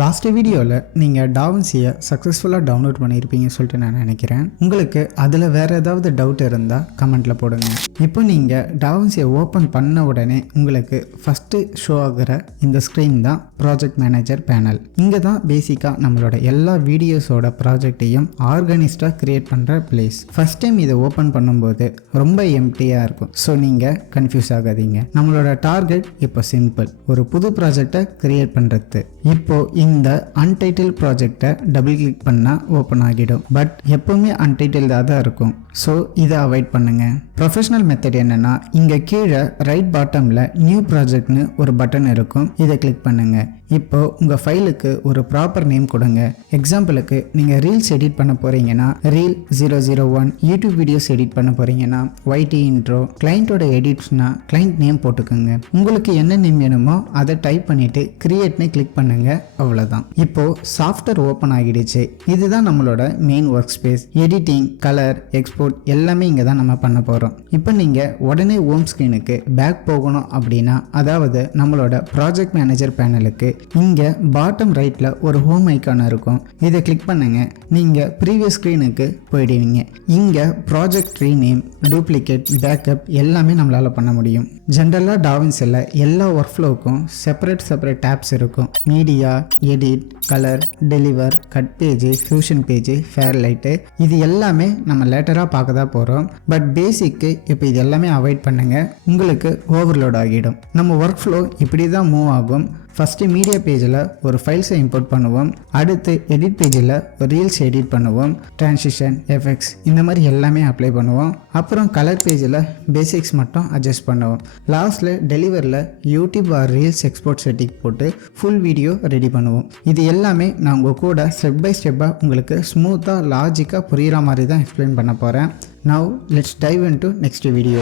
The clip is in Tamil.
லாஸ்ட் வீடியோவில் நீங்கள் டாவின்சியை சக்ஸஸ்ஃபுல்லாக டவுன்லோட் பண்ணியிருப்பீங்கன்னு சொல்லிட்டு நான் நினைக்கிறேன். உங்களுக்கு அதில் வேறு ஏதாவது டவுட் இருந்தால் கமெண்ட்டில் போடுங்க. இப்போ நீங்கள் டாவின்சியை ஓப்பன் பண்ண உடனே உங்களுக்கு ஃபஸ்ட்டு ஷோ ஆகிற இந்த ஸ்க்ரீன் தான் ப்ராஜெக்ட் மேனேஜர் பேனல். இங்கே தான் பேசிக்காக நம்மளோட எல்லா வீடியோஸோட ப்ராஜெக்டையும் ஆர்கனைஸ்டாக க்ரியேட் பண்ணுற பிளேஸ். ஃபஸ்ட் டைம் இதை ஓப்பன் பண்ணும்போது ரொம்ப எம்டியாக இருக்கும். ஸோ நீங்கள் கன்ஃபியூஸ் ஆகாதீங்க. நம்மளோட டார்கெட் இப்போ சிம்பிள், ஒரு புது ப்ராஜெக்டை க்ரியேட் பண்ணுறது. இப்போது இந்த அன்டைட்டில் ப்ராஜெக்டை டபுள் கிளிக் பண்ணால் ஓப்பன் ஆகிடும். பட் எப்போவுமே அன்டைட்டில்டாக தான் இருக்கும். ஸோ இதை அவாய்ட் பண்ணுங்கள். ப்ரொஃபஷனல் மெத்தட் என்னென்னா, இங்கே கீழே ரைட் பாட்டமில் நியூ ப்ராஜெக்ட்னு ஒரு பட்டன் இருக்கும். இதை கிளிக் பண்ணுங்கள். இப்போது உங்கள் ஃபைலுக்கு ஒரு ப்ராப்பர் நேம் கொடுங்க. எக்ஸாம்பிளுக்கு நீங்கள் ரீல்ஸ் எடிட் பண்ண போகிறீங்கன்னா ரீல் 001, யூடியூப் வீடியோஸ் எடிட் பண்ண போகிறீங்கன்னா YT இன்ட்ரோ, கிளைண்ட்டோட எடிட்ஸ்னா கிளைண்ட் நேம் போட்டுக்கோங்க. உங்களுக்கு என்ன நேம் வேணுமோ அதை டைப் பண்ணிவிட்டு கிரியேட்னு கிளிக் பண்ணுங்கள். அவ்வளோதான். இப்போது சாஃப்ட்வேர் ஓப்பன் ஆகிடுச்சு. இதுதான் நம்மளோட main work space. Editing, colour, export எல்லாமே இங்கே தான் நம்ம பண்ண போகிறோம். இப்போ நீங்கள் உடனே ஹோம் ஸ்க்ரீனுக்கு பேக் போகணும் அப்படின்னா, அதாவது நம்மளோட ப்ராஜெக்ட் மேனேஜர் பேனலுக்கு இங்கே பாட்டம் ரைட்டில் ஒரு ஹோம் ஐக்கான் இருக்கும். இதை கிளிக் பண்ணுங்க. நீங்கள் ப்ரீவியஸ் ஸ்க்ரீனுக்கு போயிடுவீங்க. இங்கே ப்ராஜெக்ட் ரீநேம், டூப்ளிகேட், பேக்கப் எல்லாமே நம்மளால் பண்ண முடியும். ஜென்ரலாக டாவின்சியில் எல்லா ஒர்க் ஃப்ளோவுக்கும் செப்பரேட் டேப்ஸ் இருக்கும். Media, edit, colour, deliver, cut page, fusion page, Fairlight, இது எல்லாமே நம்ம லேட்டராக பார்க்க தான் போகிறோம். பட் பேசிக்கு இப்போ இது எல்லாமே அவாய்ட் பண்ணுங்கள். உங்களுக்கு ஓவர்லோட் ஆகிடும். நம்ம ஒர்க் ஃப்ளோ இப்படி தான் மூவ் ஆகும். ஃபஸ்ட்டு மீடியா பேஜில் ஒரு ஃபைல்ஸை இம்போர்ட் பண்ணுவோம். அடுத்து எடிட் பேஜில் ஒரு ரீல்ஸ் எடிட் பண்ணுவோம். ட்ரான்சிஷன், எஃபெக்ட்ஸ் இந்த மாதிரி எல்லாமே அப்ளை பண்ணுவோம். அப்புறம் கலர் பேஜில் பேசிக்ஸ் மட்டும் அட்ஜஸ்ட் பண்ணுவோம். லாஸ்ட்டில் டெலிவரில் YouTube or reels export setting போட்டு ஃபுல் வீடியோ ரெடி பண்ணுவோம். இது எல்லாமே நான் உங்கள் கூட ஸ்டெப் பை ஸ்டெப்பாக உங்களுக்கு ஸ்மூத்தாக லாஜிக்காக புரிகிற மாதிரி தான் எக்ஸ்பிளைன் பண்ண போகிறேன். Now let's dive into next video.